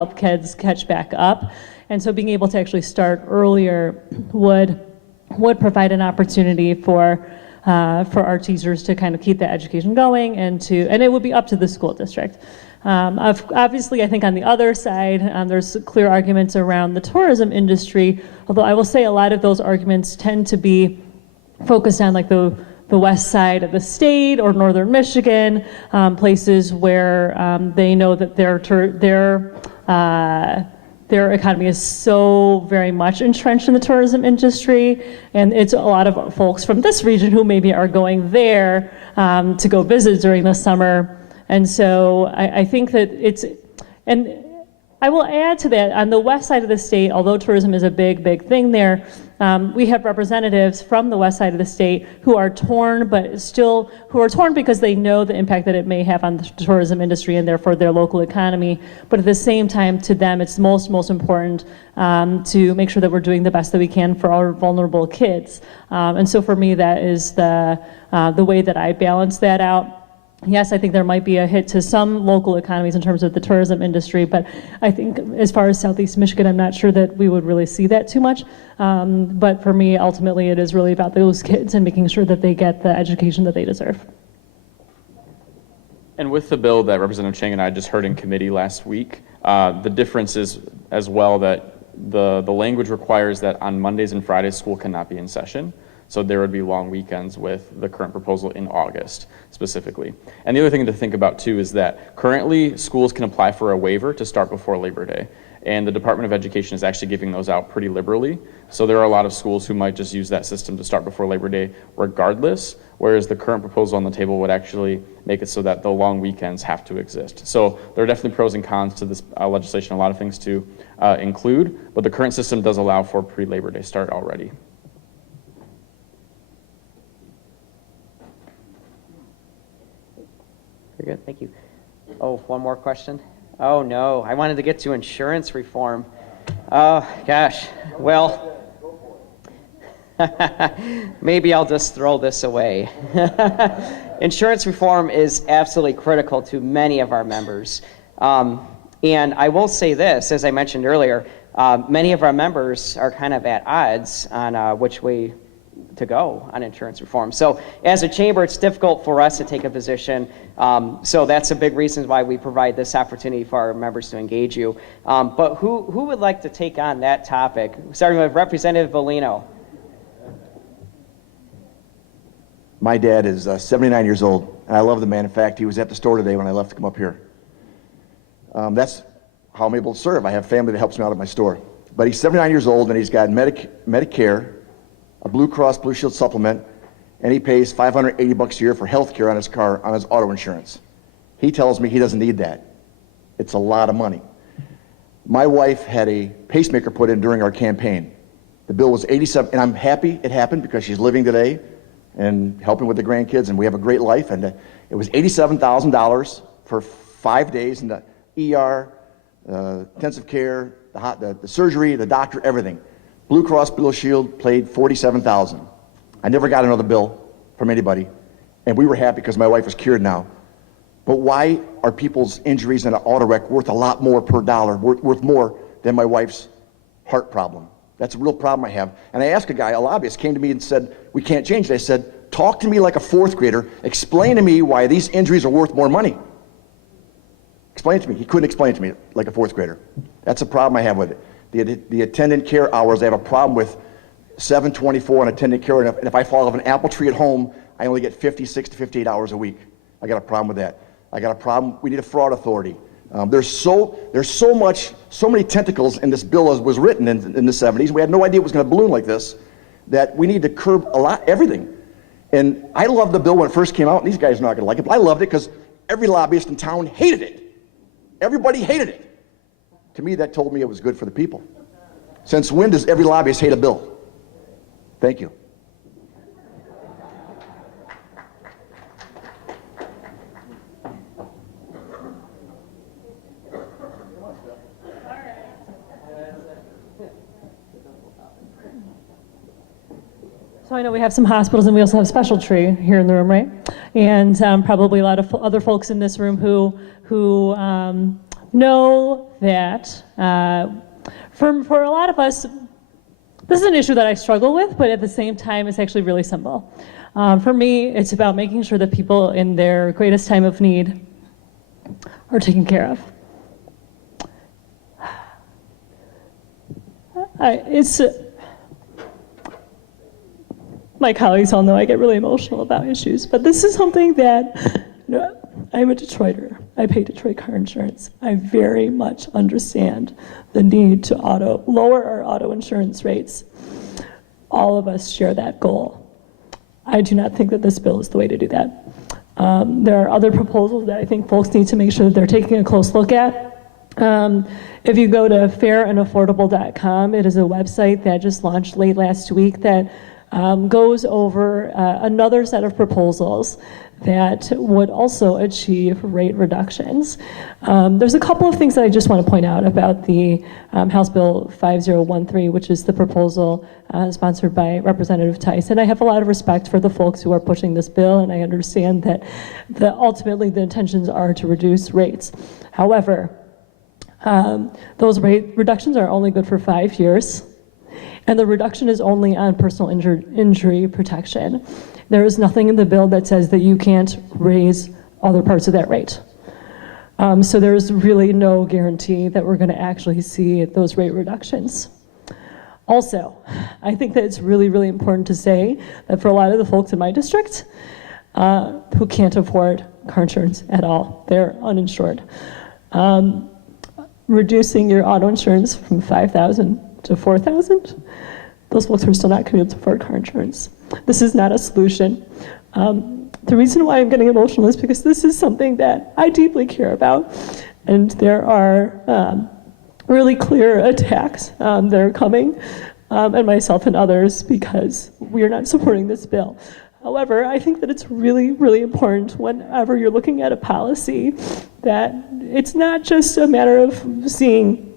help kids catch back up. And so being able to actually start earlier would provide an opportunity for our teachers to kind of keep that education going, and it would be up to the school district. Obviously, I think on the other side, there's clear arguments around the tourism industry, although I will say a lot of those arguments tend to be focused on like the west side of the state or northern Michigan, places where they know that their economy is so very much entrenched in the tourism industry, and it's a lot of folks from this region who maybe are going there to go visit during the summer. And so I think that and I will add to that, on the west side of the state, although tourism is a big, big thing there, we have representatives from the west side of the state who are torn because they know the impact that it may have on the tourism industry and therefore their local economy. But at the same time, to them, it's most important to make sure that we're doing the best that we can for our vulnerable kids. And so for me, that is the way that I balance that out. Yes, I think there might be a hit to some local economies in terms of the tourism industry, but I think as far as Southeast Michigan, I'm not sure that we would really see that too much. But for me, ultimately, it is really about those kids and making sure that they get the education that they deserve. And with the bill that Representative Chang and I just heard in committee last week, the difference is as well that the language requires that on Mondays and Fridays, school cannot be in session. So there would be long weekends with the current proposal in August specifically. And the other thing to think about too is that currently schools can apply for a waiver to start before Labor Day. And the Department of Education is actually giving those out pretty liberally. So there are a lot of schools who might just use that system to start before Labor Day regardless, whereas the current proposal on the table would actually make it so that the long weekends have to exist. So there are definitely pros and cons to this legislation, a lot of things to include, but the current system does allow for pre-Labor Day start already. Very good, thank you. Oh, one more question? Oh no, I wanted to get to insurance reform. Oh gosh, well, maybe I'll just throw this away. Insurance reform is absolutely critical to many of our members. And I will say this, as I mentioned earlier, many of our members are kind of at odds on which way to go on insurance reform. So as a chamber, it's difficult for us to take a position. So that's a big reason why we provide this opportunity for our members to engage you. But who would like to take on that topic? Starting with Representative Bolino. My dad is 79 years old, and I love the man. In fact, he was at the store today when I left to come up here. That's how I'm able to serve. I have family that helps me out at my store. But he's 79 years old, and he's got Medicare, a Blue Cross Blue Shield supplement, and he pays $580 a year for health care on his car, on his auto insurance. He tells me he doesn't need that. It's a lot of money. My wife had a pacemaker put in during our campaign. The bill was $87, and I'm happy it happened because she's living today and helping with the grandkids, and we have a great life. And it was $87,000 for 5 days in the ER, intensive care, the surgery, the doctor, everything. Blue Cross Blue Shield paid $47,000. I never got another bill from anybody, and we were happy because my wife is cured now. But why are people's injuries in an auto wreck worth a lot more per dollar, worth more than my wife's heart problem? That's a real problem I have. And I asked a guy, a lobbyist, came to me and said, we can't change it. I said, talk to me like a fourth grader. Explain to me why these injuries are worth more money. Explain it to me. He couldn't explain it to me like a fourth grader. That's a problem I have with it. The attendant care hours, I have a problem with 724 on attendant care, and if I fall off an apple tree at home, I only get 56 to 58 hours a week. I got a problem with that. I got a problem, we need a fraud authority. There's so many tentacles in this bill as was written in the 70s. We had no idea it was going to balloon like this, that we need to curb everything. And I loved the bill when it first came out, and these guys are not going to like it, but I loved it because every lobbyist in town hated it. Everybody hated it. To me, that told me it was good for the people. Since when does every lobbyist hate a bill? Thank you. So I know we have some hospitals, and we also have Special Tree here in the room, right? And probably a lot of other folks in this room who know that for a lot of us, this is an issue that I struggle with, but at the same time, it's actually really simple. For me, it's about making sure that people in their greatest time of need are taken care of. My colleagues all know I get really emotional about issues, but this is something that, I'm a Detroiter. I pay Detroit car insurance. I very much understand the need to lower our auto insurance rates. All of us share that goal. I do not think that this bill is the way to do that. There are other proposals that I think folks need to make sure that they're taking a close look at. If you go to fairandaffordable.com, it is a website that just launched late last week that goes over another set of proposals that would also achieve rate reductions. There's a couple of things that I just want to point out about the House Bill 5013, which is the proposal sponsored by Representative Tice. And I have a lot of respect for the folks who are pushing this bill, and I understand that ultimately the intentions are to reduce rates. However, those rate reductions are only good for 5 years, and the reduction is only on personal injury protection. There is nothing in the bill that says that you can't raise other parts of that rate. So there's really no guarantee that we're going to actually see those rate reductions. Also, I think that it's really, really important to say that for a lot of the folks in my district who can't afford car insurance at all, they're uninsured. Reducing your auto insurance from $5,000 to $4,000, those folks are still not going to be able to afford car insurance. This is not a solution. The reason why I'm getting emotional is because this is something that I deeply care about, and there are really clear attacks that are coming at myself and others because we are not supporting this bill. However, I think that it's really, really important whenever you're looking at a policy that it's not just a matter of seeing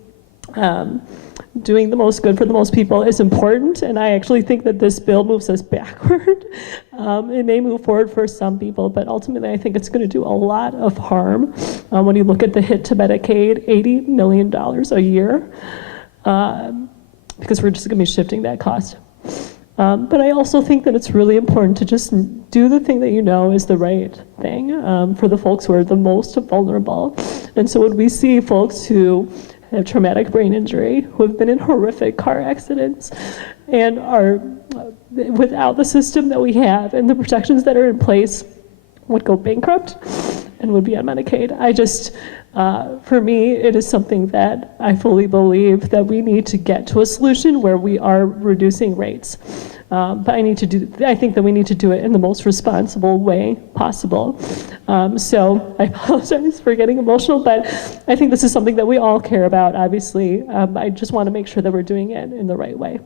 doing the most good for the most people is important, and I actually think that this bill moves us backward. It may move forward for some people, but ultimately I think it's going to do a lot of harm. When you look at the hit to Medicaid, $80 million a year, because we're just going to be shifting that cost. But I also think that it's really important to just do the thing that you know is the right thing for the folks who are the most vulnerable. And so when we see folks who have traumatic brain injury, who have been in horrific car accidents, and are without the system that we have and the protections that are in place, would go bankrupt and would be on Medicaid. For me, it is something that I fully believe that we need to get to a solution where we are reducing rates. But I think that we need to do it in the most responsible way possible. So I apologize for getting emotional, but I think this is something that we all care about, obviously. I just want to make sure that we're doing it in the right way.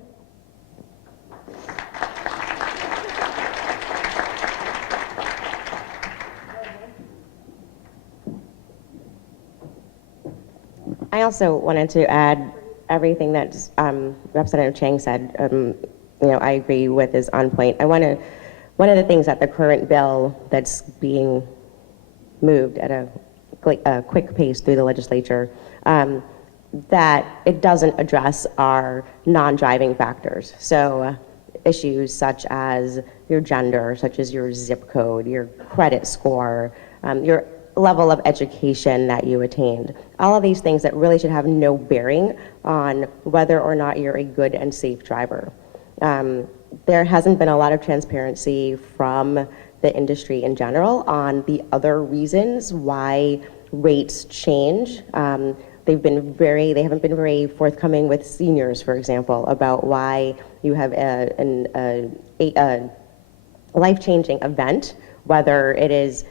I also wanted to add everything that Representative Chang said. I agree with is on point. One of the things that the current bill that's being moved at a quick pace through the legislature, that it doesn't address our non-driving factors. So issues such as your gender, such as your zip code, your credit score, your level of education that you attained. All of these things that really should have no bearing on whether or not you're a good and safe driver. There hasn't been a lot of transparency from the industry in general on the other reasons why rates change. They haven't been very forthcoming with seniors, for example, about why you have a life-changing event, whether it is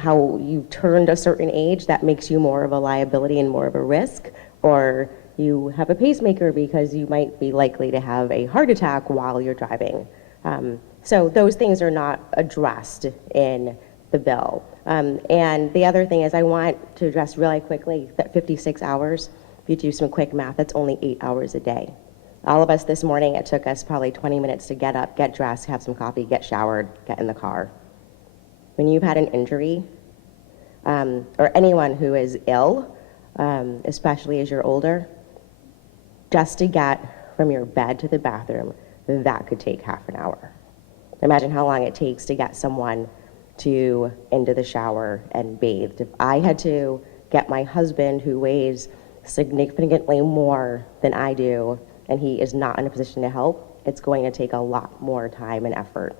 how you turned a certain age that makes you more of a liability and more of a risk, or you have a pacemaker because you might be likely to have a heart attack while you're driving. So those things are not addressed in the bill. And the other thing is I want to address really quickly that 56 hours, if you do some quick math, that's only 8 hours a day. All of us this morning, it took us probably 20 minutes to get up, get dressed, have some coffee, get showered, get in the car. When you've had an injury, or anyone who is ill, especially as you're older, just to get from your bed to the bathroom, that could take half an hour. Imagine how long it takes to get someone into the shower and bathed. If I had to get my husband, who weighs significantly more than I do, and he is not in a position to help, it's going to take a lot more time and effort.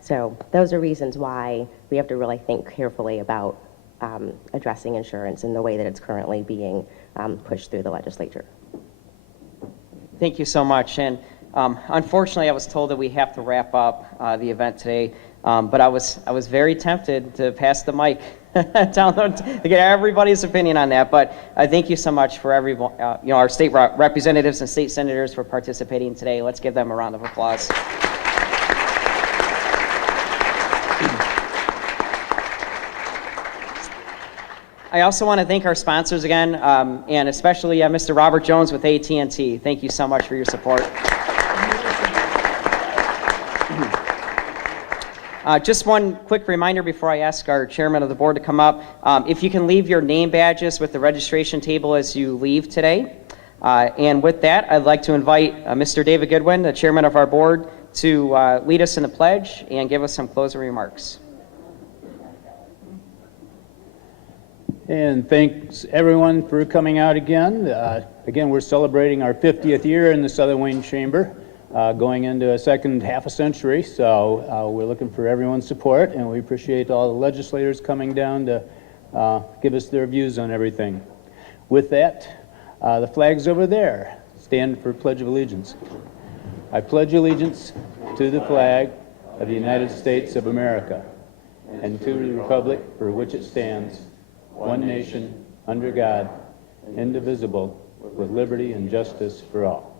So those are reasons why we have to really think carefully about addressing insurance in the way that it's currently being pushed through the legislature. Thank you so much. And unfortunately, I was told that we have to wrap up the event today, but I was very tempted to pass the mic down to get everybody's opinion on that. But I thank you so much for everyone, our state representatives and state senators for participating today. Let's give them a round of applause. I also want to thank our sponsors again, and especially Mr. Robert Jones with AT&T. Thank you so much for your support. Just one quick reminder before I ask our chairman of the board to come up. If you can leave your name badges with the registration table as you leave today. And with that, I'd like to invite Mr. David Goodwin, the chairman of our board, to lead us in the pledge and give us some closing remarks. And thanks everyone for coming out again. Again, we're celebrating our 50th year in the Southern Wayne Chamber, going into a second half a century. So we're looking for everyone's support, and we appreciate all the legislators coming down to give us their views on everything. With that, the flag's over there. Stand for Pledge of Allegiance. I pledge allegiance to the flag of the United States of America and to the republic for which it stands, one nation, under God, indivisible, with liberty and justice for all.